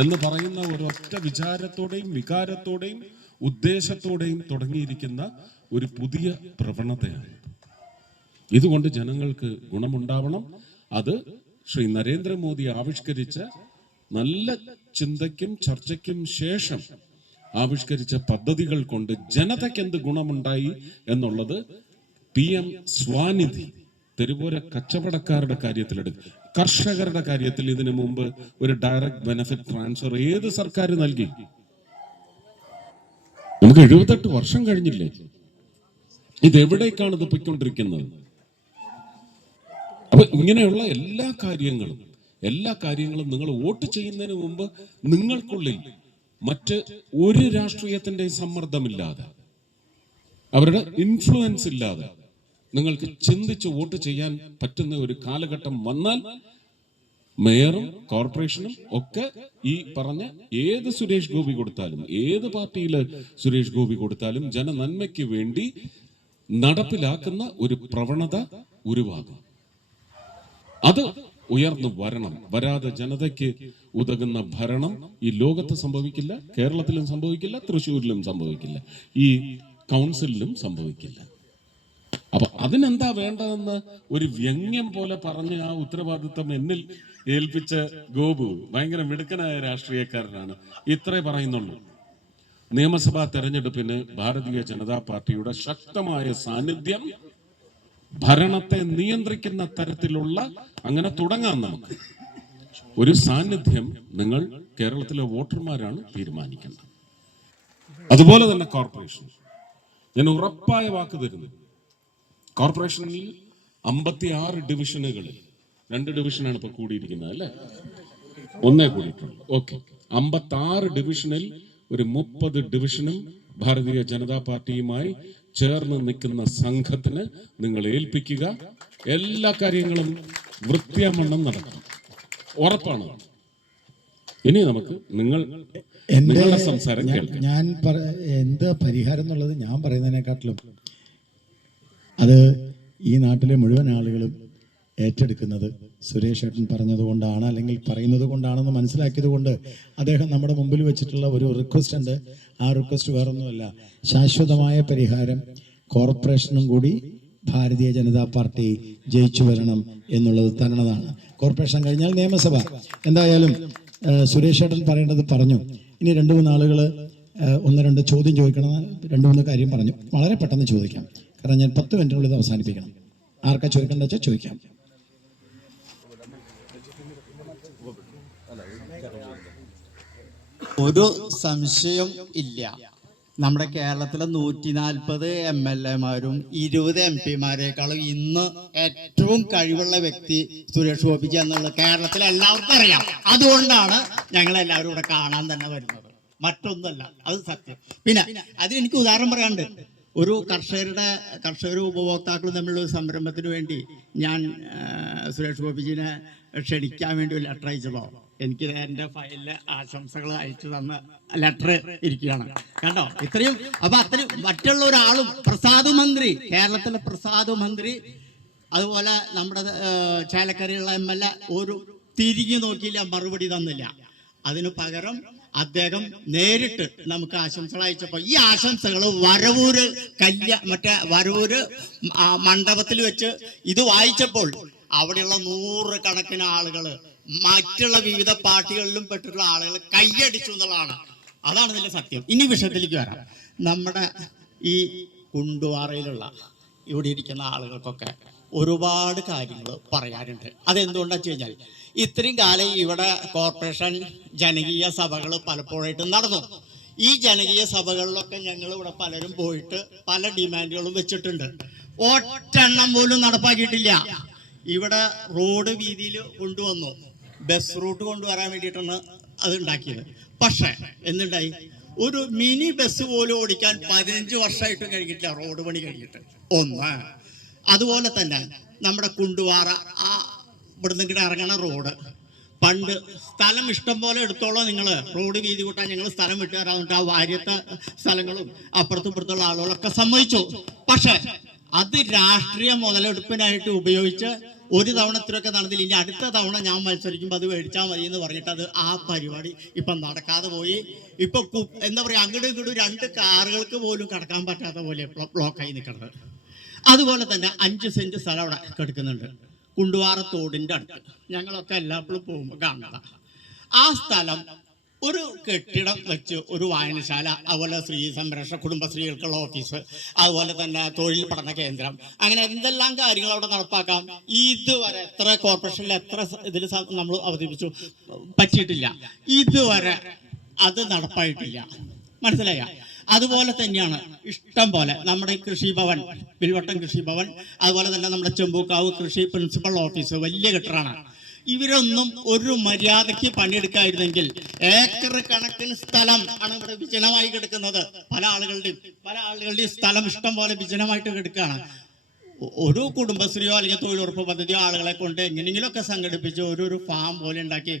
എന്ന് പറയുന്ന ഒരൊറ്റ വിചാരത്തോടെയും വികാരത്തോടെയും ഉദ്ദേശത്തോടെയും തുടങ്ങിയിരിക്കുന്ന ഒരു പുതിയ പ്രവണതയാണ്. ഇതുകൊണ്ട് ജനങ്ങൾക്ക് ഗുണമുണ്ടാവണം. അത് ശ്രീ നരേന്ദ്രമോദി ആവിഷ്കരിച്ച നല്ല ചിന്തയ്ക്കും ചർച്ചയ്ക്കും ശേഷം ആവിഷ്കരിച്ച പദ്ധതികൾ കൊണ്ട് ജനതയ്ക്ക് എന്ത് ഗുണമുണ്ടായി എന്നുള്ളത് PM സ്വാനിധി തെരുവോര കച്ചവടക്കാരുടെ കാര്യത്തിലെടുക്കും. കർഷകരുടെ കാര്യത്തിൽ ഇതിനു മുമ്പ് ഒരു ഡയറക്റ്റ് ബെനിഫിറ്റ് ട്രാൻസ്ഫർ ഏത് സർക്കാർ നൽകി? നമുക്ക് 78 വർഷം കഴിഞ്ഞില്ലേ? ഇതെവിടേക്കാണ് ഇത് പൊയ്ക്കൊണ്ടിരിക്കുന്നത്? അപ്പൊ ഇങ്ങനെയുള്ള എല്ലാ കാര്യങ്ങളും നിങ്ങൾ വോട്ട് ചെയ്യുന്നതിന് മുമ്പ് നിങ്ങൾക്കുള്ളിൽ മറ്റ് ഒരു രാഷ്ട്രീയത്തിന്റെ സമ്മർദ്ദമില്ലാതെ, അവരുടെ ഇൻഫ്ലുവൻസ് ഇല്ലാതെ നിങ്ങൾക്ക് ചിന്തിച്ച് വോട്ട് ചെയ്യാൻ പറ്റുന്ന ഒരു കാലഘട്ടം വന്നാൽ മേയറും കോർപ്പറേഷനും ഒക്കെ ഈ പറഞ്ഞ ഏത് സുരേഷ് ഗോപി കൊടുത്താലും, ഏത് പാർട്ടിയിൽ സുരേഷ് ഗോപി കൊടുത്താലും ജനനന്മയ്ക്ക് വേണ്ടി നടപ്പിലാക്കുന്ന ഒരു പ്രവണത ഉരുവാകും. അത് ഉയർന്നു വരണം. വരാതെ ജനതയ്ക്ക് ഉതകുന്ന ഭരണം ഈ ലോകത്ത് സംഭവിക്കില്ല, കേരളത്തിലും സംഭവിക്കില്ല, തൃശ്ശൂരിലും സംഭവിക്കില്ല, ഈ കൗൺസിലിലും സംഭവിക്കില്ല. അപ്പൊ അതിനെന്താ വേണ്ടതെന്ന് ഒരു വ്യംഗ്യം പോലെ പറഞ്ഞ് ആ ഉത്തരവാദിത്വം എന്നിൽ ഏൽപ്പിച്ച ഗോപു ഭയങ്കര മിടുക്കനായ രാഷ്ട്രീയക്കാരനാണ്. ഇത്രേ പറയുന്നുള്ളൂ. നിയമസഭാ തെരഞ്ഞെടുപ്പിന് ഭാരതീയ ജനതാ പാർട്ടിയുടെ ശക്തമായ സാന്നിധ്യം ഭരണത്തെ നിയന്ത്രിക്കുന്ന തരത്തിലുള്ള, അങ്ങനെ തുടങ്ങാം നമുക്ക് ഒരു സാന്നിധ്യം നിങ്ങൾ കേരളത്തിലെ വോട്ടർമാരാണ് തീരുമാനിക്കേണ്ടത്. അതുപോലെ തന്നെ കോർപ്പറേഷൻ, ഞാൻ ഉറപ്പായ വാക്ക് തരുന്നു, കോർപ്പറേഷനിൽ 56 ഡിവിഷനുകളിൽ 2 ഡിവിഷനാണ് ഇപ്പൊ കൂടിയിരിക്കുന്നത് അല്ലെ, ഒന്നേ കൂടിയിട്ടുള്ളൂ. ഓക്കെ, 56 ഡിവിഷനിൽ ഒരു 30 ഡിവിഷനും ഭാരതീയ ജനതാ പാർട്ടിയുമായി ചേർന്ന് നിൽക്കുന്ന സംഘത്തിന് നിങ്ങൾ ഏൽപ്പിക്കുക. എല്ലാ കാര്യങ്ങളും വൃത്തിയാമണ്ണം നടക്കും, ഉറപ്പാണ്. ഇനി നമുക്ക് നിങ്ങളുടെ സംസാരം കേൾക്കാം. ഞാൻ എന്ത് പരിഹാരം എന്നുള്ളത് ഞാൻ പറയുന്നതിനെക്കാട്ടിലും അത് ഈ നാട്ടിലെ മുഴുവൻ ആളുകളും ഏറ്റെടുക്കുന്നത് സുരേഷ് ഏട്ടൻ പറഞ്ഞതുകൊണ്ടാണ്, അല്ലെങ്കിൽ പറയുന്നത് കൊണ്ടാണെന്ന് മനസ്സിലാക്കിയത് കൊണ്ട് അദ്ദേഹം നമ്മുടെ മുമ്പിൽ വെച്ചിട്ടുള്ള ഒരു റിക്വസ്റ്റ് ഉണ്ട്. ആ റിക്വസ്റ്റ് വേറൊന്നുമല്ല, ശാശ്വതമായ പരിഹാരം കോർപ്പറേഷനും കൂടി ഭാരതീയ ജനതാ പാർട്ടി ജയിച്ചു വരണം എന്നുള്ളത് തരണതാണ്. കോർപ്പറേഷൻ കഴിഞ്ഞാൽ നിയമസഭ. എന്തായാലും സുരേഷ് ഏട്ടൻ പറയേണ്ടത് പറഞ്ഞു. ഇനി 2-3 ആളുകൾ 1-2 ചോദ്യം ചോദിക്കണം. 2-3 കാര്യം പറഞ്ഞു. വളരെ പെട്ടെന്ന് ചോദിക്കാം, കാരണം ഞാൻ 10 മിനിറ്റിനുള്ളിൽ അവസാനിപ്പിക്കണം. ആർക്കാ ചോദിക്കേണ്ട വെച്ചാൽ ചോദിക്കാം. ഒരു സംശയം ഇല്ല, നമ്മുടെ കേരളത്തിലെ 140 MLA-മാരും 20 MP-മാരെക്കാളും ഇന്ന് ഏറ്റവും കഴിവുള്ള വ്യക്തി സുരേഷ് ഗോപിജി എന്നുള്ളത് കേരളത്തിലെ എല്ലാവർക്കും അറിയാം. അതുകൊണ്ടാണ് ഞങ്ങൾ എല്ലാവരും ഇവിടെ കാണാൻ തന്നെ വരുന്നത്, മറ്റൊന്നല്ല, അത് സത്യം. പിന്നെ അത് എനിക്ക് ഉദാഹരണം പറയാനുണ്ട്. ഒരു കർഷകരും ഉപഭോക്താക്കളും തമ്മിലുള്ള ഒരു സംരംഭത്തിന് വേണ്ടി ഞാൻ സുരേഷ് ഗോപിജിനെ ക്ഷണിക്കാൻ വേണ്ടി ഒരു ലെറ്റർ അയച്ചപ്പോൾ എനിക്ക് എൻ്റെ ഫയലിലെ ആശംസകൾ അയച്ചു തന്ന ലെറ്റർ ഇരിക്കുകയാണ്, കണ്ടോ. ഇത്രയും അപ്പൊ അത്രയും മറ്റുള്ള ഒരാളും, പ്രസാദ് മന്ത്രി, കേരളത്തിലെ പ്രസാദ് മന്ത്രി, അതുപോലെ നമ്മുടെ ചേലക്കരയുള്ള MLA ഒരു തിരിഞ്ഞു നോക്കിയില്ല, മറുപടി തന്നില്ല. അതിനു പകരം അദ്ദേഹം നേരിട്ട് നമുക്ക് ആശംസകൾ അയച്ചപ്പോൾ ഈ ആശംസകൾ വരവൂര് മണ്ഡപത്തിൽ വെച്ച് ഇത് വായിച്ചപ്പോൾ അവിടെയുള്ള 100 കണക്കിന് ആളുകൾ, മറ്റുള്ള വിവിധ പാർട്ടികളിലും പെട്ടിട്ടുള്ള ആളുകൾ കൈയടിച്ചു എന്നുള്ളതാണ്. അതാണ് ഇതിന്റെ സത്യം. ഇനി വിഷയത്തിലേക്ക് വരാം. നമ്മുടെ ഈ കുണ്ടുവാറയിലുള്ള ഇവിടെ ഇരിക്കുന്ന ആളുകൾക്കൊക്കെ ഒരുപാട് കാര്യങ്ങൾ പറയാനുണ്ട്. അതെന്തുകൊണ്ടാണെന്ന് വെച്ച് കഴിഞ്ഞാൽ ഇത്രയും കാലം ഇവിടെ കോർപ്പറേഷൻ ജനകീയ സഭകൾ പലപ്പോഴായിട്ട് നടന്നു. ഈ ജനകീയ സഭകളിലൊക്കെ ഞങ്ങൾ ഇവിടെ പലരും പോയിട്ട് പല ഡിമാൻഡുകളും വെച്ചിട്ടുണ്ട്. ഒറ്റെണ്ണം പോലും നടപ്പാക്കിയിട്ടില്ല. ഇവിടെ റോഡ് വീതിയിൽ കൊണ്ടുവന്നു, ബസ് റൂട്ട് കൊണ്ടുവരാൻ വേണ്ടിയിട്ടാണ് അത് ഉണ്ടാക്കിയത്. പക്ഷേ എന്തുണ്ടായി, ഒരു മിനി ബസ് പോലും ഓടിക്കാൻ 15 വർഷമായിട്ടും കഴിഞ്ഞിട്ടില്ല റോഡ് പണി കഴിഞ്ഞിട്ട്. ഒന്ന്, അതുപോലെ തന്നെ നമ്മുടെ കുണ്ടുവാറ ഇവിടുന്ന് ഇങ്ങോട്ട് ഇറങ്ങണ റോഡ്, പണ്ട് സ്ഥലം ഇഷ്ടം പോലെ എടുത്തോളോ നിങ്ങൾ, റോഡ് വീതി കൂട്ടാൻ ഞങ്ങൾ സ്ഥലം വിട്ടു തരാന്നിട്ട് ആ വാര്യത്തെ സ്ഥലങ്ങളും അപ്പുറത്തും ഇപ്പുറത്തുള്ള ആളുകളൊക്കെ സമ്മതിച്ചു. പക്ഷെ അത് രാഷ്ട്രീയ മുതലെടുപ്പിനായിട്ട് ഉപയോഗിച്ച് ഒരു തവണ ഇത്രയൊക്കെ നടന്നില്ല, ഇനി അടുത്ത തവണ ഞാൻ മത്സരിക്കുമ്പോൾ അത് മേടിച്ചാൽ മതി എന്ന് പറഞ്ഞിട്ട് അത് ആ പരിപാടി ഇപ്പം നടക്കാതെ പോയി. ഇപ്പൊ എന്താ പറയുക, അങ്ങോട്ടും ഇങ്ങോട്ടും 2 കാറുകൾക്ക് പോലും കടക്കാൻ പറ്റാത്ത പോലെ ബ്ലോക്കായി നിൽക്കുന്നത്. അതുപോലെ തന്നെ 5 സെന്റ് സ്ഥലം അവിടെ കിടക്കുന്നുണ്ട്, കുണ്ടുവാറ തോടിൻ്റെ അടുത്ത്. ഞങ്ങളൊക്കെ എല്ലാപ്പോഴും പോകുമ്പോൾ കാണുന്നതാണ്. ആ സ്ഥലം ഒരു കെട്ടിടം വെച്ച് ഒരു വായനശാല, അതുപോലെ സ്ത്രീ സംരക്ഷണ കുടുംബശ്രീകൾക്കുള്ള ഓഫീസ്, അതുപോലെ തന്നെ തൊഴിൽ പഠന കേന്ദ്രം, അങ്ങനെ എന്തെല്ലാം കാര്യങ്ങൾ അവിടെ നടപ്പാക്കാം. ഇതുവരെ എത്ര കോർപ്പറേഷനിൽ എത്ര ഇതിൽ നമ്മൾ അവതരിപ്പിച്ചു, പറ്റിയിട്ടില്ല. ഇതുവരെ അത് നടപ്പായിട്ടില്ല. മനസ്സിലായ? അതുപോലെ തന്നെയാണ് ഇഷ്ടം പോലെ നമ്മുടെ കൃഷിഭവൻ, വിൽവട്ടം കൃഷിഭവൻ, അതുപോലെ തന്നെ നമ്മുടെ ചെമ്പൂക്കാവ് കൃഷി പ്രിൻസിപ്പൽ ഓഫീസ്, വലിയ കെട്ടിടമാണ്. ഇവരൊന്നും ഒരു മര്യാദയ്ക്ക് പണിയെടുക്കായിരുന്നെങ്കിൽ ഏക്കർ കണക്കിന് സ്ഥലം ആണ് ഇവിടെ വിജനമായി കിടക്കുന്നത്. പല ആളുകളുടെയും സ്ഥലം ഇഷ്ടം പോലെ വിജനമായിട്ട് കിടക്കുകയാണ്. ഒരു കുടുംബശ്രീയോ അല്ലെങ്കിൽ തൊഴിലുറപ്പ് പദ്ധതിയോ ആളുകളെ കൊണ്ട് എങ്ങനെയെങ്കിലുമൊക്കെ സംഘടിപ്പിച്ച് ഒരു ഫാം പോലെ ഉണ്ടാക്കി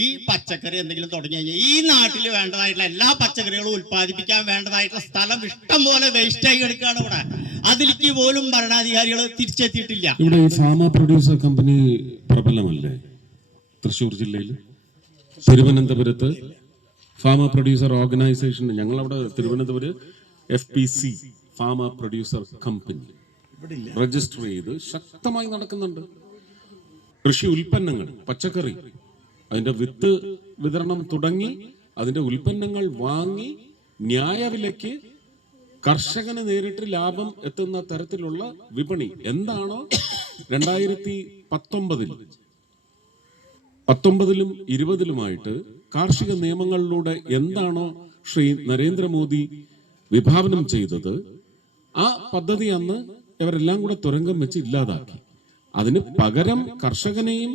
ഈ പച്ചക്കറി എന്തെങ്കിലും തുടങ്ങി കഴിഞ്ഞാൽ ഈ നാട്ടിൽ വേണ്ടതായിട്ടുള്ള എല്ലാ പച്ചക്കറികളും ഉൽപ്പാദിപ്പിക്കാൻ വേണ്ടതായിട്ടുള്ള സ്ഥലം ഇഷ്ടം പോലെ വേസ്റ്റായി കിടക്കുകയാണ് ഇവിടെ. അതിലേക്ക് പോലും ഭരണാധികാരികൾ തിരിച്ചെത്തിയിട്ടില്ല. ഇവിടെ ഈ ഫാമ പ്രൊഡ്യൂസർ കമ്പനി പ്രബലമല്ലേ തൃശ്ശൂർ ജില്ലയിൽ? തിരുവനന്തപുരത്ത് ഫാമ പ്രൊഡ്യൂസർ ഓർഗനൈസേഷൻ, ഞങ്ങളവിടെ Thiruvananthapuram FPC pharma producer company register ചെയ്ത് ശക്തമായി നടക്കുന്നുണ്ട്. കൃഷി ഉൽപ്പന്നങ്ങൾ, പച്ചക്കറി, അതിന്റെ വിത്ത് വിതരണം തുടങ്ങി അതിന്റെ ഉൽപ്പന്നങ്ങൾ വാങ്ങി ന്യായവിലയ്ക്ക് കർഷകന് നേരിട്ട് ലാഭം എത്തുന്ന തരത്തിലുള്ള വിപണി എന്താണോ 2019-ലും 2020-ലുമായിട്ട് കാർഷിക നിയമങ്ങളിലൂടെ എന്താണോ ശ്രീ നരേന്ദ്രമോദി വിഭാവനം ചെയ്തത്, ആ പദ്ധതി അന്ന് ഇവരെല്ലാം കൂടെ തുരങ്കം വെച്ച് ഇല്ലാതാക്കി. അതിന് പകരം കർഷകനെയും,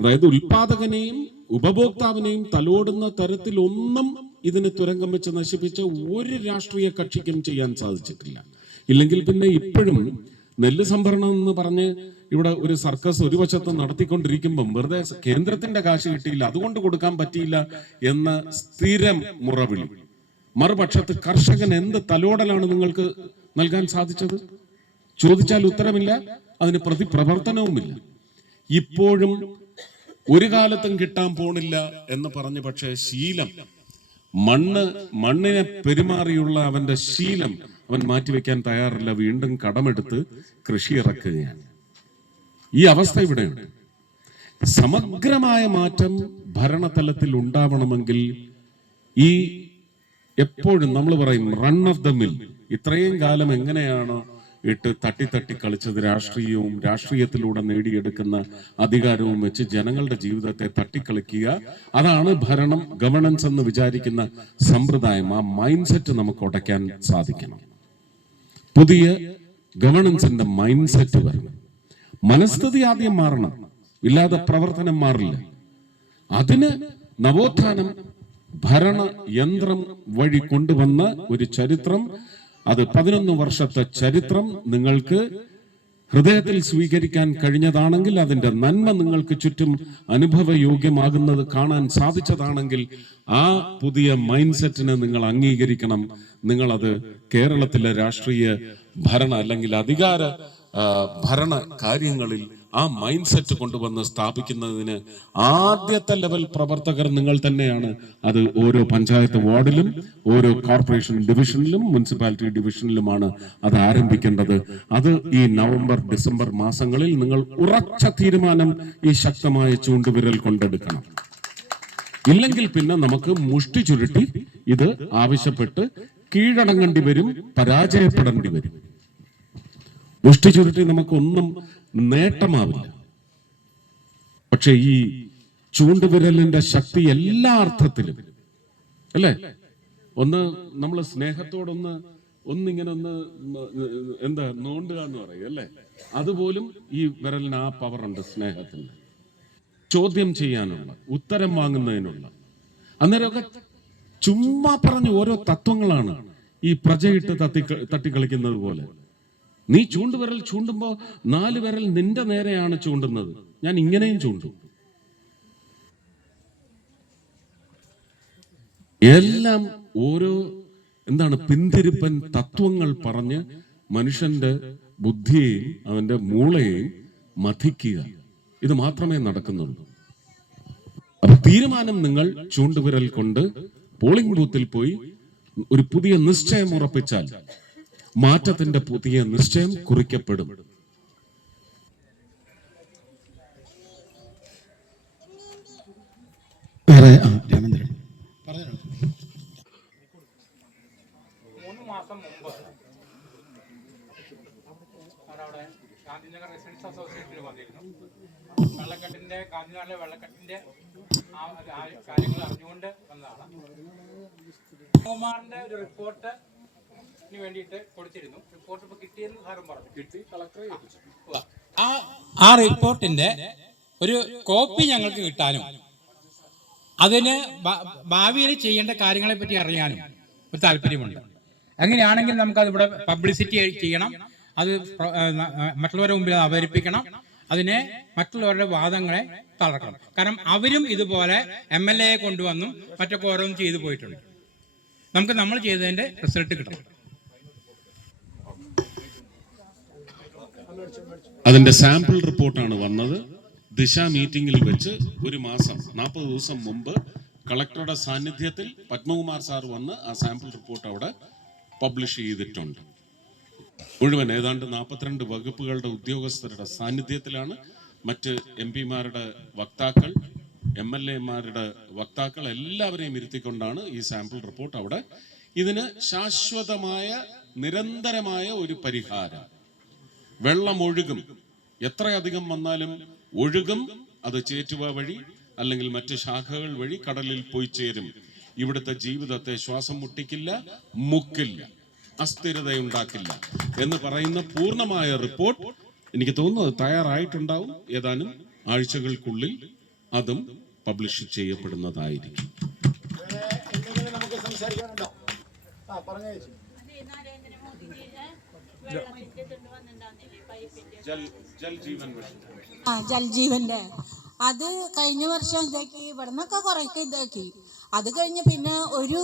അതായത് ഉൽപാദകനെയും ഉപഭോക്താവിനെയും തലോടുന്ന തരത്തിലൊന്നും ഇതിന് തുരങ്കം വെച്ച് നശിപ്പിച്ച ഒരു രാഷ്ട്രീയ കക്ഷിക്കും ചെയ്യാൻ സാധിച്ചിട്ടില്ല. ഇല്ലെങ്കിൽ പിന്നെ ഇപ്പോഴും നെല്ല് സംഭരണം എന്ന് പറഞ്ഞ് ഇവിടെ ഒരു സർക്കസ് ഒരു വശത്ത് നടത്തിക്കൊണ്ടിരിക്കുമ്പം വെറുതെ കേന്ദ്രത്തിന്റെ കാശ് കിട്ടിയില്ല, അതുകൊണ്ട് കൊടുക്കാൻ പറ്റിയില്ല എന്ന സ്ഥിരം മുറവിളി. മറുപക്ഷത്ത് കർഷകൻ എന്ത് തലോടലാണ് നിങ്ങൾക്ക് നൽകാൻ സാധിച്ചത്? ചോദിച്ചാൽ ഉത്തരമില്ല, അതിന് പ്രതിപ്രവർത്തനവുമില്ല. ഇപ്പോഴും ഒരു കാലത്തും കിട്ടാൻ പോണില്ല എന്ന് പറഞ്ഞ്, പക്ഷേ ശീലം, മണ്ണിനെ പെരുമാറിയുള്ള അവന്റെ ശീലം അവൻ മാറ്റിവെക്കാൻ തയ്യാറില്ല. വീണ്ടും കടമെടുത്ത് കൃഷി ഇറക്കുകയാണ്. ഈ അവസ്ഥ ഇവിടെയുണ്ട്. സമഗ്രമായ മാറ്റം ഭരണതലത്തിൽ ഉണ്ടാവണമെങ്കിൽ ഈ എപ്പോഴും നമ്മൾ പറയും റൺ ഓഫ് ദ മിൽ, ഇത്രയും കാലം എങ്ങനെയാണോ ഇട്ട് തട്ടി കളിച്ചത്, രാഷ്ട്രീയത്തിലൂടെ നേടിയെടുക്കുന്ന അധികാരവും വെച്ച് ജനങ്ങളുടെ ജീവിതത്തെ തട്ടിക്കളിക്കുക, അതാണ് ഭരണം, ഗവർണൻസ് എന്ന് വിചാരിക്കുന്ന സമ്പ്രദായം. ആ മൈൻഡ് സെറ്റ് നമുക്ക് ഉടയ്ക്കാൻ സാധിക്കണം. പുതിയ ഗവർണൻസിന്റെ മൈൻഡ് സെറ്റ് വരണം. മനസ്ഥിതി ആദ്യം മാറണം, ഇല്ലാതെ പ്രവർത്തനം മാറില്ല. അതിന് നവോത്ഥാനം ഭരണ യന്ത്രം വഴി കൊണ്ടുവന്ന ഒരു ചരിത്രം, അത് 11 വർഷത്തെ ചരിത്രം നിങ്ങൾക്ക് ഹൃദയത്തിൽ സ്വീകരിക്കാൻ കഴിഞ്ഞതാണെങ്കിൽ, അതിന്റെ നന്മ നിങ്ങൾക്ക് ചുറ്റും അനുഭവയോഗ്യമാകുന്നത് കാണാൻ സാധിച്ചതാണെങ്കിൽ, ആ പുതിയ മൈൻഡ് സെറ്റിനെ നിങ്ങൾ അംഗീകരിക്കണം. നിങ്ങളത് കേരളത്തിലെ രാഷ്ട്രീയ ഭരണ അല്ലെങ്കിൽ അധികാര ഭരണ കാര്യങ്ങളിൽ ആ മൈൻഡ് സെറ്റ് കൊണ്ടുവന്ന് സ്ഥാപിക്കുന്നതിന് ആദ്യത്തെ ലെവൽ പ്രവർത്തകർ നിങ്ങൾ തന്നെയാണ്. അത് ഓരോ പഞ്ചായത്ത് വാർഡിലും, ഓരോ കോർപ്പറേഷൻ ഡിവിഷനിലും, മുനിസിപ്പാലിറ്റി ഡിവിഷനിലുമാണ് അത് ആരംഭിക്കേണ്ടത്. അത് ഈ നവംബർ ഡിസംബർ മാസങ്ങളിൽ നിങ്ങൾ ഉറച്ച തീരുമാനം ഈ ശക്തമായ ചൂണ്ടുവിരൽ കൊണ്ടെടുക്കണം. ഇല്ലെങ്കിൽ പിന്നെ നമുക്ക് മുഷ്ടി ചുരുട്ടി ഇത് ആവശ്യപ്പെട്ട് കീഴടങ്ങേണ്ടി വരും, പരാജയപ്പെടേണ്ടി വരും. മുഷ്ടി ചുരുട്ടി നമുക്കൊന്നും നേട്ടമാവില്ല. പക്ഷെ ഈ ചൂണ്ടുവിരലിന്റെ ശക്തി എല്ലാ അർത്ഥത്തിലും, അല്ലേ? ഒന്ന് നമ്മൾ സ്നേഹത്തോടൊന്നിങ്ങനെ എന്താ നോണ്ടുക എന്ന് പറയും, അല്ലേ? അതുപോലും ഈ വിരലിന് ആ പവറുണ്ട്, സ്നേഹത്തിന്, ചോദ്യം ചെയ്യാനുള്ള, ഉത്തരം വാങ്ങുന്നതിനുള്ള. അന്നേരമൊക്കെ ചുമ്മാ പറഞ്ഞ് ഓരോ തത്വങ്ങളാണ് ഈ പ്രജയിട്ട് തട്ടിക്കളിക്കുന്നത് പോലെ. നീ ചൂണ്ടുവിരൽ ചൂണ്ടുമ്പോ 4 വിരൽ നിന്റെ നേരെയാണ് ചൂണ്ടുന്നത്, ഞാൻ ഇങ്ങനെയും ചൂണ്ടും. എല്ലാം ഓരോ പിന്തിരിപ്പൻ തത്വങ്ങൾ പറഞ്ഞ് മനുഷ്യന്റെ ബുദ്ധിയെയും അവന്റെ മൂളയെയും മഥിക്കുക, ഇത് മാത്രമേ നടക്കുന്നുള്ളൂ. അപ്പൊ തീരുമാനം നിങ്ങൾ ചൂണ്ടുവിരൽ കൊണ്ട് പോളിംഗ് ബൂത്തിൽ പോയി ഒരു പുതിയ നിശ്ചയം ഉറപ്പിച്ചാൽ മാറ്റത്തിന്റെ പുതിയ നിശ്ചയം കുറിക്കപ്പെടും. വേറെ രാമേന്ദ്രൻ പറഞ്ഞു. 3 മാസം മുമ്പ് അവിടെ ഗാന്ധിനഗർ റെസിഡൻസ് അസോസിയേഷനിൽ വന്നിരുന്നു. ഗാന്ധിനഗറിലെ വെള്ളക്കെട്ടിന്റെ കാര്യങ്ങൾ അറിഞ്ഞുകൊണ്ട് വന്നതാണ്. കുമാറിന്റെ ഒരു റിപ്പോർട്ട് വേണ്ടിയിട്ട് കൊടുത്തിരുന്നു. റിപ്പോർട്ട് ഇപ്പൊ കിട്ടിയെന്ന് സാറും പറഞ്ഞു. കിട്ടി, കളക്ടറെ ഏൽപ്പിച്ചു. ആ റിപ്പോർട്ടിന്റെ ഒരു കോപ്പി ഞങ്ങൾക്ക് കിട്ടാനും അതിന് ഭാവിയിൽ ചെയ്യേണ്ട കാര്യങ്ങളെ പറ്റി അറിയാനും ഒരു താല്പര്യമുണ്ട്. അങ്ങനെയാണെങ്കിൽ നമുക്കത് ഇവിടെ പബ്ലിസിറ്റി ചെയ്യണം, അത് മറ്റുള്ളവരുടെ മുമ്പിൽ അവതരിപ്പിക്കണം, അതിനെ മറ്റുള്ളവരുടെ വാദങ്ങളെ തളർക്കണം. കാരണം അവരും ഇതുപോലെ MLA കൊണ്ടുവന്നും മറ്റൊക്കെ ഓരോന്നും ചെയ്തു പോയിട്ടുണ്ട്. നമുക്ക് നമ്മൾ ചെയ്തതിന്റെ റിസൾട്ട് കിട്ടണം. അതിന്റെ സാമ്പിൾ റിപ്പോർട്ടാണ് വന്നത്. ദിശ മീറ്റിംഗിൽ വെച്ച് ഒരു മാസം 40 ദിവസം മുമ്പ് കളക്ടറുടെ സാന്നിധ്യത്തിൽ പത്മകുമാർ സാർ വന്ന് ആ സാമ്പിൾ റിപ്പോർട്ട് അവിടെ പബ്ലിഷ് ചെയ്തിട്ടുണ്ട്. മുഴുവൻ ഏതാണ്ട് 42 വകുപ്പുകളുടെ ഉദ്യോഗസ്ഥരുടെ സാന്നിധ്യത്തിലാണ്. മറ്റ് MP-മാരുടെ വക്താക്കൾ, MLA-മാരുടെ വക്താക്കൾ എല്ലാവരെയും ഇരുത്തിക്കൊണ്ടാണ് ഈ സാമ്പിൾ റിപ്പോർട്ട് അവിടെ. ഇതിന് ശാശ്വതമായ നിരന്തരമായ ഒരു പരിഹാരം. വെള്ളം ഒഴുകും, എത്രയധികം വന്നാലും ഒഴുകും. അത് ചേറ്റുവ വഴി അല്ലെങ്കിൽ മറ്റ് ശാഖകൾ വഴി കടലിൽ പോയി ചേരും. ഇവിടുത്തെ ജീവിതത്തെ ശ്വാസം മുട്ടിക്കില്ല, മുക്കില്ല, അസ്ഥിരതയുണ്ടാക്കില്ല എന്ന് പറയുന്ന പൂർണ്ണമായ റിപ്പോർട്ട് എനിക്ക് തോന്നുന്നത് തയ്യാറായിട്ടുണ്ടാവും. ഏതാനും ആഴ്ചകൾക്കുള്ളിൽ അതും പബ്ലിഷ് ചെയ്യപ്പെടുന്നതായിരിക്കും. ജൽജീവന്റെ അത് കഴിഞ്ഞ വർഷം ഇതാക്കി, ഇവിടുന്നൊക്കെ കുറേയൊക്കെ ഇതാക്കി. അത് കഴിഞ്ഞ് പിന്നെ ഒരു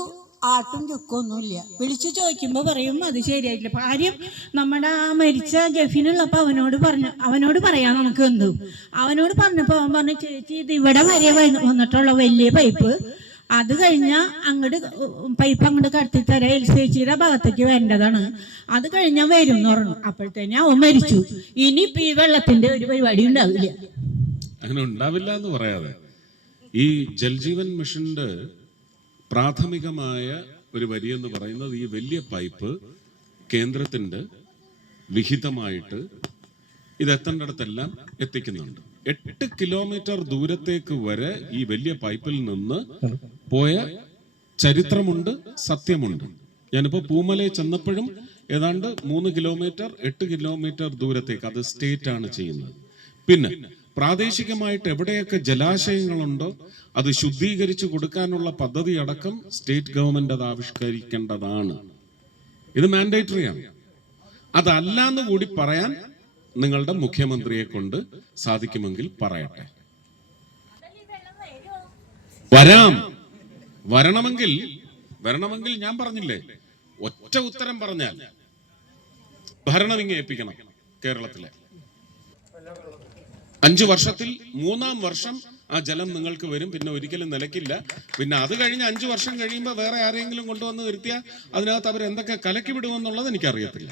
ആട്ടും ചുക്കൊന്നുമില്ല. വിളിച്ചു ചോദിക്കുമ്പോൾ പറയും അത് ശരിയായിട്ടില്ല. കാര്യം നമ്മുടെ ആ മരിച്ച ജഫിനുള്ളപ്പോൾ അവനോട് പറയാം നമുക്ക് എന്തു. അവനോട് പറഞ്ഞപ്പോൾ അവൻ പറഞ്ഞു, ചേച്ചി ഇത് ഇവിടെ വരെ വന്നിട്ടുള്ള വലിയ പൈപ്പ്, അത് കഴിഞ്ഞാൽ അങ്ങോട്ട് പൈപ്പ് അങ്ങോട്ട് കടത്തിത്തരാം, എൽസിയുടെ ഭാഗത്തേക്ക് വരേണ്ടതാണ്, അത് കഴിഞ്ഞാൽ വരും എന്ന് പറഞ്ഞു. അപ്പോഴത്തേനും അവൻ മരിച്ചു. ഇനിയിപ്പോൾ ഈ വെള്ളത്തിന്റെ ഒരു പരിപാടി ഉണ്ടാവില്ല. അങ്ങനെ ഉണ്ടാവില്ല എന്ന് പറയാതെ, ഈ ജൽജീവൻ മിഷന്റെ പ്രാഥമികമായ ഒരു വരിയെന്ന് പറയുന്നത് ഈ വലിയ പൈപ്പ് കേന്ദ്രത്തിന്റെ വിഹിതമായിട്ട് ഇതെത്തേണ്ടിടത്തെല്ലാം എത്തിക്കുന്നുണ്ട്. 8 കിലോമീറ്റർ ദൂരത്തേക്ക് വരെ ഈ വലിയ പൈപ്പിൽ നിന്ന് പോയ ചരിത്രമുണ്ട്, സത്യമുണ്ട്. ഞാനിപ്പോ പൂമലയിൽ ചെന്നപ്പോഴും ഏതാണ്ട് 3 കിലോമീറ്റർ 8 കിലോമീറ്റർ ദൂരത്തേക്ക് അത് സ്റ്റേറ്റ് ആണ് ചെയ്യുന്നത്. പിന്നെ പ്രാദേശികമായിട്ട് എവിടെയൊക്കെ ജലാശയങ്ങളുണ്ടോ അത് ശുദ്ധീകരിച്ചു കൊടുക്കാനുള്ള പദ്ധതി അടക്കം സ്റ്റേറ്റ് ഗവൺമെന്റ് അത് ആവിഷ്കരിക്കേണ്ടതാണ്. ഇത് മാൻഡേറ്ററിയാണ്. അതല്ലാന്ന് കൂടി പറയാൻ നിങ്ങളുടെ മുഖ്യമന്ത്രിയെ കൊണ്ട് സാധിക്കുമെങ്കിൽ പറയട്ടെ. വരണമെങ്കിൽ ഞാൻ പറഞ്ഞില്ലേ, ഒറ്റ ഉത്തരം പറഞ്ഞാൽ ഭരണം ഇങ്ങ് ഏൽപ്പിക്കണം. കേരളത്തിലെ 5 വർഷത്തിൽ 3-ാം വർഷം ആ ജലം നിങ്ങൾക്ക് വരും, പിന്നെ ഒരിക്കലും നിലയ്ക്കില്ല. പിന്നെ അത് കഴിഞ്ഞ് 5 വർഷം കഴിയുമ്പോൾ വേറെ ആരെങ്കിലും കൊണ്ടുവന്ന് നിർത്തിയാൽ അതിനകത്ത് അവർ എന്തൊക്കെ കലക്കി വിടുമെന്നുള്ളത് എനിക്കറിയത്തില്ല.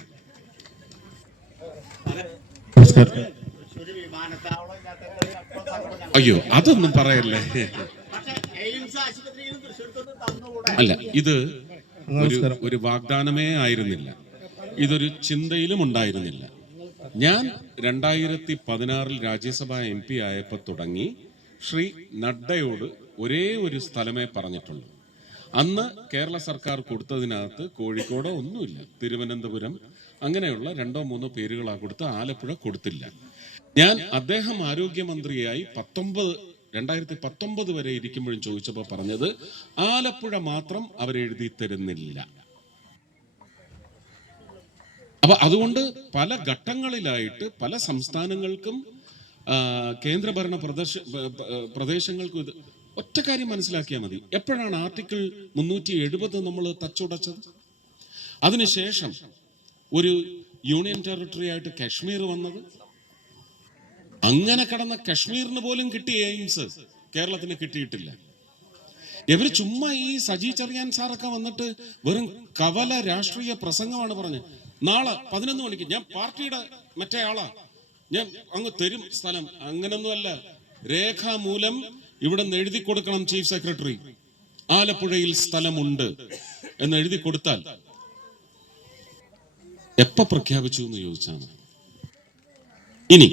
അയ്യോ, അതൊന്നും പറയല്ലേ. അല്ല, ഇത് ഒരു വാഗ്ദാനമേ ആയിരുന്നില്ല, ഇതൊരു ചിന്തയിലും ഉണ്ടായിരുന്നില്ല. ഞാൻ 2016 രാജ്യസഭാ MP ആയപ്പോൾ തുടങ്ങി ശ്രീ നഡ്ഡയോട് ഒരേ ഒരു സ്ഥലമേ പറഞ്ഞിട്ടുള്ളൂ. അന്ന് കേരള സർക്കാർ കൊടുത്തതിനകത്ത് കോഴിക്കോടോ ഒന്നുമില്ല, തിരുവനന്തപുരം അങ്ങനെയുള്ള 2-3 പേരുകളാണ് കൊടുത്ത്, ആലപ്പുഴ കൊടുത്തില്ല. ഞാൻ അദ്ദേഹം ആരോഗ്യമന്ത്രിയായി 2019 വരെ ഇരിക്കുമ്പോഴും ചോദിച്ചപ്പോൾ പറഞ്ഞത് ആലപ്പുഴ മാത്രം അവരെഴുതി തരുന്നില്ല. അപ്പൊ അതുകൊണ്ട് പല ഘട്ടങ്ങളിലായിട്ട് പല സംസ്ഥാനങ്ങൾക്കും കേന്ദ്രഭരണ പ്രദേശങ്ങൾക്കും ഇത് ഒറ്റ കാര്യം മനസ്സിലാക്കിയാൽ മതി. എപ്പോഴാണ് ആർട്ടിക്കിൾ 370 നമ്മൾ തച്ചുടച്ചത്? അതിനുശേഷം ഒരു യൂണിയൻ ടെറിട്ടറി ആയിട്ട് കാശ്മീർ വന്നത്, അങ്ങനെ കടന്ന കശ്മീരിന് പോലും കിട്ടിയ എയിംസ് കേരളത്തിന് കിട്ടിയിട്ടില്ല. ഇവര് ചുമ്മാ ഈ സജി ചെറിയാൻ സാറൊക്കെ വന്നിട്ട് വെറും കവല രാഷ്ട്രീയ പ്രസംഗമാണ് പറഞ്ഞത്. നാളെ 11 മണിക്ക് ഞാൻ പാർട്ടിയുടെ മറ്റേ ആളാ, ഞാൻ അങ്ങ് തരും സ്ഥലം. അങ്ങനൊന്നുമല്ല, രേഖാമൂലം ഇവിടെ നിന്ന് എഴുതി കൊടുക്കണം ചീഫ് സെക്രട്ടറി, ആലപ്പുഴയിൽ സ്ഥലമുണ്ട് എന്ന് എഴുതി കൊടുത്താൽ എപ്പ പ്രഖ്യാപിച്ചു എന്ന് ചോദിച്ചാണ്. ഇനി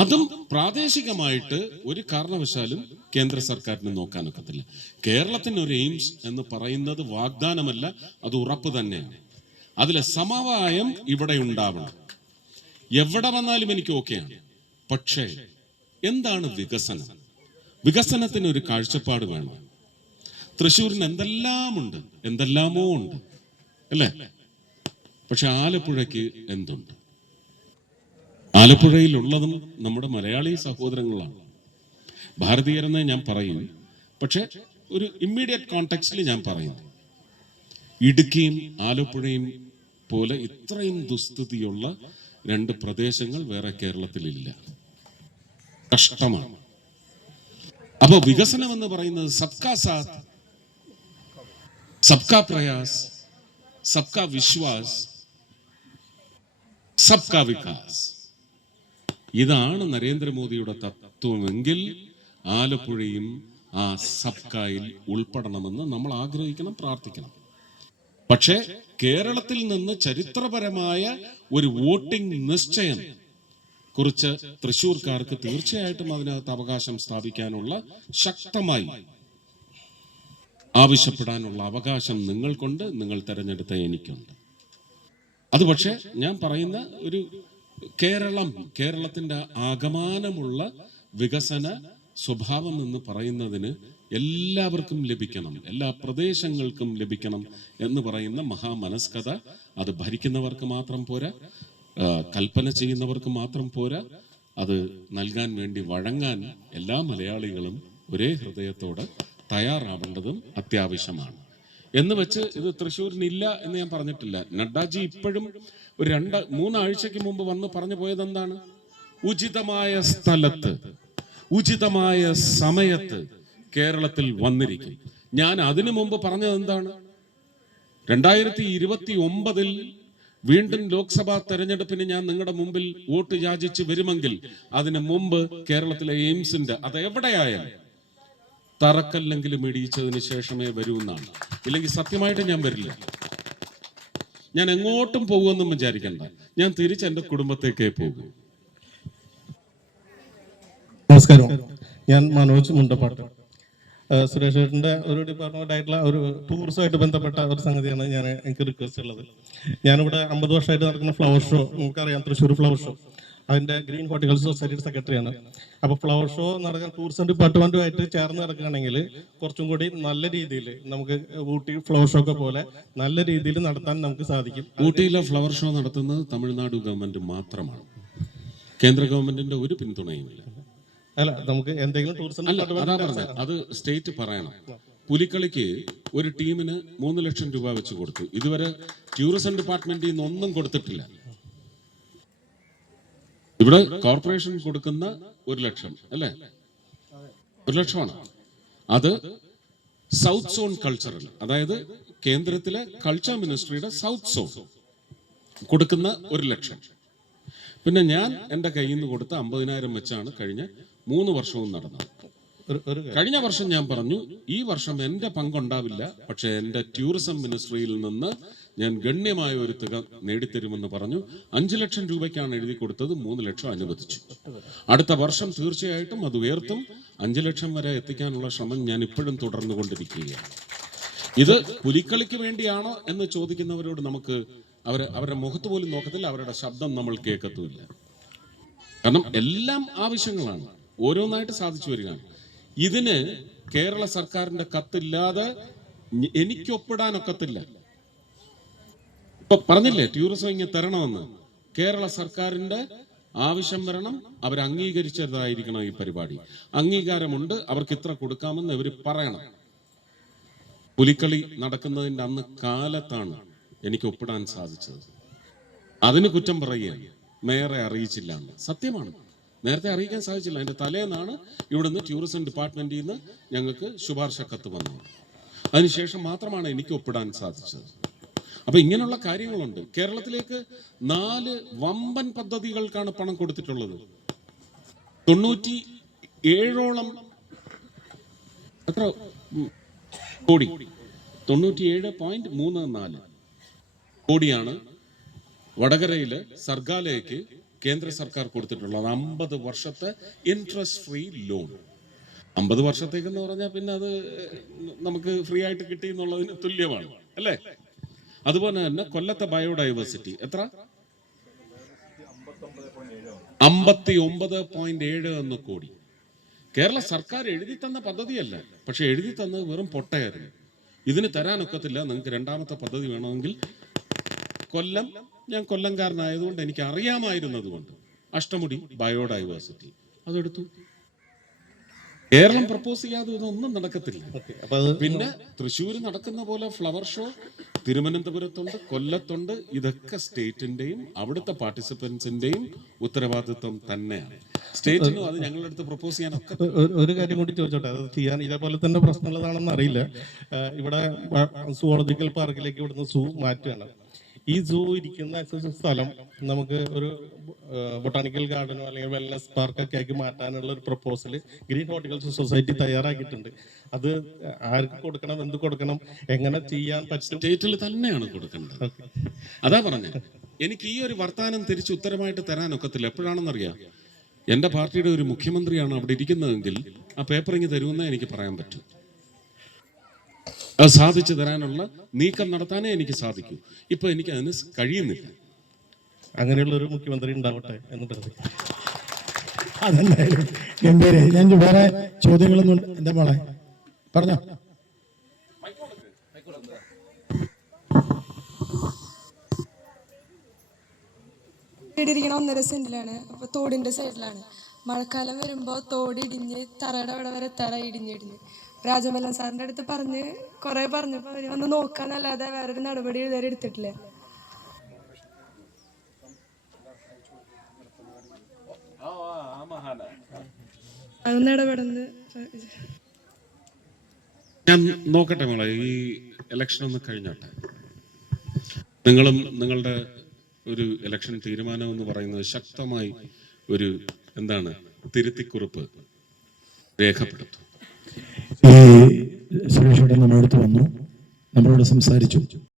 അതും പ്രാദേശികമായിട്ട് ഒരു കാരണവശാലും കേന്ദ്ര സർക്കാരിന് നോക്കാനൊക്കത്തില്ല. കേരളത്തിന് ഒരു എയിംസ് എന്ന് പറയുന്നത് വാഗ്ദാനമല്ല, അത് ഉറപ്പ് തന്നെയാണ്. അതിലെ സമവായം ഇവിടെ ഉണ്ടാവണം. എവിടെ വന്നാലും എനിക്ക് ഓക്കെയാണ്. പക്ഷേ എന്താണ് വികസനം? വികസനത്തിന് ഒരു കാഴ്ചപ്പാട് വേണം. തൃശ്ശൂരിന് എന്തെല്ലാമോ ഉണ്ട് അല്ലേ? പക്ഷെ ആലപ്പുഴയ്ക്ക് എന്തുണ്ട്? ആലപ്പുഴയിലുള്ളതും നമ്മുടെ മലയാളി സഹോദരങ്ങളാണ്. ഭാരതീയരെന്ന് ഞാൻ പറയും, പക്ഷെ ഒരു ഇമ്മീഡിയറ്റ് കോണ്ടെക്സ്റ്റിൽ ഞാൻ പറയുന്നു, ഇടുക്കിയും ആലപ്പുഴയും പോലെ ഇത്രയും ദുസ്ഥിതിയുള്ള 2 പ്രദേശങ്ങൾ വേറെ കേരളത്തിലില്ല. കഷ്ടമാണ്. അപ്പൊ വികസനം എന്ന് പറയുന്നത് സബ്കാ സാത്ത്, സബ്കാ പ്രയാസ്, സബ്കാ വിശ്വാസ്, സബ്കാ വികാസ്. ഇതാണ് നരേന്ദ്രമോദിയുടെ തത്വമെങ്കിൽ ആലപ്പുഴയും ആ സബ്കായിൽ ഉൾപ്പെടണമെന്ന് നമ്മൾ ആഗ്രഹിക്കണം, പ്രാർത്ഥിക്കണം. പക്ഷേ കേരളത്തിൽ നിന്ന് ചരിത്രപരമായ ഒരു വോട്ടിംഗ് നിശ്ചയം കുറിച്ച് തൃശ്ശൂർക്കാർക്ക് തീർച്ചയായിട്ടും അതിനകത്ത് അവകാശം സ്ഥാപിക്കാനുള്ള, ശക്തമായി ആവശ്യപ്പെടാനുള്ള അവകാശം നിങ്ങൾക്കുണ്ട്, നിങ്ങൾ തെരഞ്ഞെടുത്ത എനിക്കുണ്ട്. അത് പക്ഷേ ഞാൻ പറയുന്ന ഒരു കേരളത്തിന്റെ ആകമാനമുള്ള വികസന സ്വഭാവം എന്ന് പറയുന്നതിന് എല്ലാവർക്കും ലഭിക്കണം, എല്ലാ പ്രദേശങ്ങൾക്കും ലഭിക്കണം എന്ന് പറയുന്ന മഹാമനസ്കത അത് ഭരിക്കുന്നവർക്ക് മാത്രം പോരാ, കൽപ്പന ചെയ്യുന്നവർക്ക് മാത്രം പോരാ, അത് നൽകാൻ വേണ്ടി വഴങ്ങാൻ എല്ലാ മലയാളികളും ഒരേ ഹൃദയത്തോടെ തയ്യാറാവേണ്ടതും അത്യാവശ്യമാണ്. എന്ന് വെച്ച് ഇത് തൃശ്ശൂരിനില്ല എന്ന് ഞാൻ പറഞ്ഞിട്ടില്ല. നഡ്ഡാജി ഇപ്പോഴും ഒരു 2-3 ആഴ്ചയ്ക്ക് മുമ്പ് വന്ന് പറഞ്ഞു പോയത് എന്താണ്? ഉചിതമായ സ്ഥലത്ത് ഉചിതമായ സമയത്ത് കേരളത്തിൽ വന്നിരിക്കും. ഞാൻ അതിനു മുമ്പ് പറഞ്ഞത് എന്താണ്? 2029 വീണ്ടും ലോക്സഭാ തെരഞ്ഞെടുപ്പിന് ഞാൻ നിങ്ങളുടെ മുമ്പിൽ വോട്ട് യാചിച്ച് വരുമെങ്കിൽ അതിന് മുമ്പ് കേരളത്തിലെ എയിംസിന്റെ, അത് എവിടെയായാലും തറക്കല്ലെങ്കിലും ഇടിയിച്ചതിന് ശേഷമേ വരൂ എന്നാണ്. ഇല്ലെങ്കിൽ സത്യമായിട്ട് ഞാൻ വരില്ല. ഞാൻ എങ്ങോട്ടും പോകുമെന്നും വിചാരിക്കണ്ട, ഞാൻ തിരിച്ച് എൻ്റെ കുടുംബത്തേക്കേ പോകും. നമസ്കാരം, ഞാൻ മനോജ് മുണ്ടപ്പാട്ട്. സുരേഷ് ചേട്ടൻ്റെ ഒരു ഡിപ്പാർട്ട്മെന്റ് ആയിട്ടുള്ള ഒരു ടൂറിസമായിട്ട് ബന്ധപ്പെട്ട ഒരു സംഗതിയാണ് എനിക്ക് റിക്വസ്റ്റ് ഉള്ളത്. ഞാനിവിടെ 50 വർഷമായിട്ട് നടക്കുന്ന ഫ്ലവർ ഷോ, നമുക്കറിയാം തൃശ്ശൂർ ഫ്ലവർ ഷോ, അതിന്റെ ഗ്രീൻ ഹോർട്ടിക്കൾച്ചർ സൊസൈറ്റിയുടെ സെക്രട്ടറിയാണ്. അപ്പോൾ ഫ്ലവർ ഷോ നടക്കാൻ ടൂറിസം ഡിപ്പാർട്ട്മെന്റുമായിട്ട് ചേർന്ന് നടക്കുകയാണെങ്കിൽ കുറച്ചും കൂടി നല്ല രീതിയിൽ നമുക്ക് ഊട്ടി ഫ്ലവർ ഷോ ഒക്കെ പോലെ നല്ല രീതിയിൽ നടത്താൻ നമുക്ക് സാധിക്കും. ഊട്ടിയിലെ ഫ്ലവർ ഷോ നടത്തുന്നത് തമിഴ്നാട് ഗവൺമെന്റ് മാത്രമാണ്, കേന്ദ്ര ഗവൺമെന്റിന്റെ ഒരു പിന്തുണയുമില്ല. അല്ല, നമുക്ക് എന്തെങ്കിലും ടൂറിസം അത് സ്റ്റേറ്റ് പറയണം. പുലിക്കളിക്ക് ഒരു ടീമിന് 3 ലക്ഷം രൂപ വെച്ച് കൊടുത്തു. ഇതുവരെ ടൂറിസം ഡിപ്പാർട്ട്മെന്റിൽ നിന്ന് ഒന്നും കൊടുത്തിട്ടില്ല. ഇവിടെ കോർപ്പറേഷൻ കൊടുക്കുന്ന 1 ലക്ഷം അല്ലേ, 1 ലക്ഷമാണ്. അത് സൗത്ത് സോൺ കൾച്ചറൽ, അതായത് കേന്ദ്രത്തിലെ കൾച്ചർ മിനിസ്ട്രിയുടെ സൗത്ത് സോൺ കൊടുക്കുന്ന 1 ലക്ഷം. പിന്നെ ഞാൻ എൻ്റെ കയ്യിൽ നിന്ന് കൊടുത്ത 50,000 വെച്ചാണ് കഴിഞ്ഞ 3 വർഷവും നടന്നത്. കഴിഞ്ഞ വർഷം ഞാൻ പറഞ്ഞു ഈ വർഷം എൻ്റെ പങ്കുണ്ടാവില്ല, പക്ഷെ എൻ്റെ ടൂറിസം മിനിസ്ട്രിയിൽ നിന്ന് ഞാൻ ഗണ്യമായ ഒരു തുക നേടിത്തരുമെന്ന് പറഞ്ഞു. 5 ലക്ഷം രൂപയ്ക്കാണ് എഴുതി കൊടുത്തത്, 3 ലക്ഷം അനുവദിച്ചു. അടുത്ത വർഷം തീർച്ചയായിട്ടും അത് ഉയർത്തും. 5 ലക്ഷം വരെ എത്തിക്കാനുള്ള ശ്രമം ഞാൻ ഇപ്പോഴും തുടർന്നു കൊണ്ടിരിക്കുകയാണ്. ഇത് പുലിക്കളിക്ക് വേണ്ടിയാണോ എന്ന് ചോദിക്കുന്നവരോട് നമുക്ക് അവരുടെ മുഖത്ത് പോലും നോക്കത്തില്ല, അവരുടെ ശബ്ദം നമ്മൾ കേൾക്കത്തുമില്ല. കാരണം എല്ലാം ആവശ്യങ്ങളാണ്, ഓരോന്നായിട്ട് സാധിച്ചു വരികയാണ്. ഇതിന് കേരള സർക്കാരിന്റെ കത്തില്ലാതെ എനിക്ക് ഒപ്പിടാനൊക്കത്തില്ല. ഇപ്പൊ പറഞ്ഞില്ലേ ടൂറിസം ഇങ്ങനെ തരണമെന്ന്, കേരള സർക്കാരിന്റെ ആവശ്യം വരണം, അവർ അംഗീകരിച്ചതായിരിക്കണം ഈ പരിപാടി. അംഗീകാരമുണ്ട്, അവർക്ക് ഇത്ര കൊടുക്കാമെന്ന് ഇവർ പറയണം. പുലിക്കളി നടക്കുന്നതിന്റെ അന്ന് കാലത്താണ് എനിക്ക് ഒപ്പിടാൻ സാധിച്ചത്. അതിന് കുറ്റം പറയുകയാണ്, മേയറെ അറിയിച്ചില്ല എന്ന്. സത്യമാണ്, നേരത്തെ അറിയിക്കാൻ സാധിച്ചില്ല. അതിൻ്റെ തലേന്നാണ് ഇവിടുന്ന് ടൂറിസം ഡിപ്പാർട്ട്മെൻറ്റിൽ നിന്ന് ഞങ്ങൾക്ക് ശുപാർശ കത്ത് വന്നത്. അതിനുശേഷം മാത്രമാണ് എനിക്ക് ഒപ്പിടാൻ സാധിച്ചത്. അപ്പം ഇങ്ങനെയുള്ള കാര്യങ്ങളുണ്ട്. കേരളത്തിലേക്ക് 4 വമ്പൻ പദ്ധതികൾക്കാണ് പണം കൊടുത്തിട്ടുള്ളത്. 97ഓളം എത്ര കോടി, 97.34 കോടിയാണ് വടകരയിൽ സർഗാലയക്ക് കേന്ദ്ര സർക്കാർ കൊടുത്തിട്ടുള്ളത്. 50 വർഷത്തെ ഇൻട്രസ്റ്റ് ഫ്രീ ലോൺ. 50 വർഷത്തേക്കെന്ന് പറഞ്ഞാൽ പിന്നെ അത് നമുക്ക് ഫ്രീ ആയിട്ട് കിട്ടി എന്നുള്ളതിന് തുല്യമാണ്, അല്ലേ? അതുപോലെ തന്നെ കൊല്ലത്തെ ബയോഡൈവേഴ്സിറ്റി എത്ര? 59.7 കോടി. കേരള സർക്കാർ എഴുതി തന്ന പദ്ധതിയല്ല, പക്ഷെ എഴുതി തന്നത് വെറും പൊട്ടയായിരുന്നു. ഇതിന് തരാനൊക്കത്തില്ല, നിങ്ങൾക്ക് രണ്ടാമത്തെ പദ്ധതി വേണമെങ്കിൽ കൊല്ലം, ഞാൻ കൊല്ലംകാരനായതുകൊണ്ട് എനിക്ക് അറിയാമായിരുന്നതുകൊണ്ട് അഷ്ടമുടി ബയോഡൈവേഴ്സിറ്റി അതെടുത്തു. കേരളം പ്രപ്പോസ് ചെയ്യാതെ ഇതൊന്നും നടക്കത്തില്ല. പിന്നെ തൃശ്ശൂർ നടക്കുന്ന പോലെ ഫ്ലവർ ഷോ തിരുവനന്തപുരത്തുണ്ട്, കൊല്ലത്തുണ്ട്. ഇതൊക്കെ സ്റ്റേറ്റിന്റെയും അവിടുത്തെ പാർട്ടിസിപ്പൻസിന്റെയും ഉത്തരവാദിത്വം തന്നെയാണ്. സ്റ്റേറ്റിനും അത് ഞങ്ങളുടെ അടുത്ത് പ്രപ്പോസ് ചെയ്യാനൊക്കെ. ഒരു കാര്യം കൂടി ചോദിച്ചോട്ടെ, അത് ചെയ്യാൻ ഇതേപോലെ തന്നെ പ്രശ്നമുള്ളതാണെന്ന് അറിയില്ല. ഇവിടെ സുവോളജിക്കൽ പാർക്കിലേക്ക് ഇവിടുന്ന് സൂ മാറ്റുകയാണ്. ഈ സൂ ഇരിക്കുന്ന സ്ഥലം നമുക്ക് ഒരു ബൊട്ടാണിക്കൽ ഗാർഡനോ അല്ലെങ്കിൽ വെൽനസ് പാർക്കൊക്കെ ആക്കി മാറ്റാനുള്ള ഒരു പ്രപ്പോസൽ ഗ്രീൻ ഹോർട്ടിക്കൾച്ചർ സൊസൈറ്റി തയ്യാറാക്കിയിട്ടുണ്ട്. അത് ആർക്ക് കൊടുക്കണം, എന്ത് കൊടുക്കണം, എങ്ങനെ ചെയ്യാൻ പറ്റും? സ്റ്റേറ്റിൽ തന്നെയാണ് കൊടുക്കേണ്ടത്. അതാ പറഞ്ഞത്. എനിക്ക് ഈ ഒരു വർത്താനം തിരിച്ച് ഉത്തരമായിട്ട് തരാനൊക്കത്തില്ല. എപ്പോഴാണെന്നറിയാം, എൻ്റെ പാർട്ടിയുടെ ഒരു മുഖ്യമന്ത്രിയാണ് അവിടെ ഇരിക്കുന്നതെങ്കിൽ ആ പേപ്പറിങ് തരുമെന്നേ എനിക്ക് പറയാൻ പറ്റൂ. അത് സാധിച്ചു തരാനുള്ള നീക്കം നടത്താനേ എനിക്ക് സാധിക്കൂ. ഇപ്പൊ എനിക്ക് അതിന് കഴിയുന്നില്ല. അങ്ങനെയുള്ള ഒരു മുഖ്യമന്ത്രി ഉണ്ടാവട്ടെ എന്ന് പറഞ്ഞു. അതെന്തായാലും ഗംഭീരെ. ഞാൻ വേറെ ചോദ്യങ്ങളൊന്നും എന്താ മോളെ പറഞ്ഞോ. വീടിരിക്കണ 1.5 സെന്റിലാണ്. അപ്പോൾ തോടിൻ്റെ സൈഡിലാണ്. മഴക്കാലം വരുമ്പോൾ തോട് ഇടിഞ്ഞ് തറയുടെ അവിടെ വരെ തറ ഇടിഞ്ഞിടിഞ്ഞ് രാജമല്ലൻ സാറിൻ്റെ അടുത്ത് കുറേ പറഞ്ഞപ്പോൾ അവർ വന്ന് നോക്കാന്നല്ലാതെ വേറൊരു നടപടി ഇതുവരെ എടുത്തിട്ടില്ല. അതൊന്ന് ഇടപെടുന്നത്. ഞാൻ നോക്കട്ടെ മോളെ, ഈ ഇലക്ഷൻ ഒന്ന് കഴിഞ്ഞോട്ടെ. നിങ്ങളും നിങ്ങളുടെ ഒരു ഇലക്ഷൻ തീരുമാനം എന്ന് പറയുന്നത് ശക്തമായി ഒരു തിരുത്തിക്കുറിപ്പ് രേഖപ്പെടുത്തും. ഈ സുരേഷ് നമ്മളടുത്ത് വന്നു, നമ്മളോട് സംസാരിച്ചു.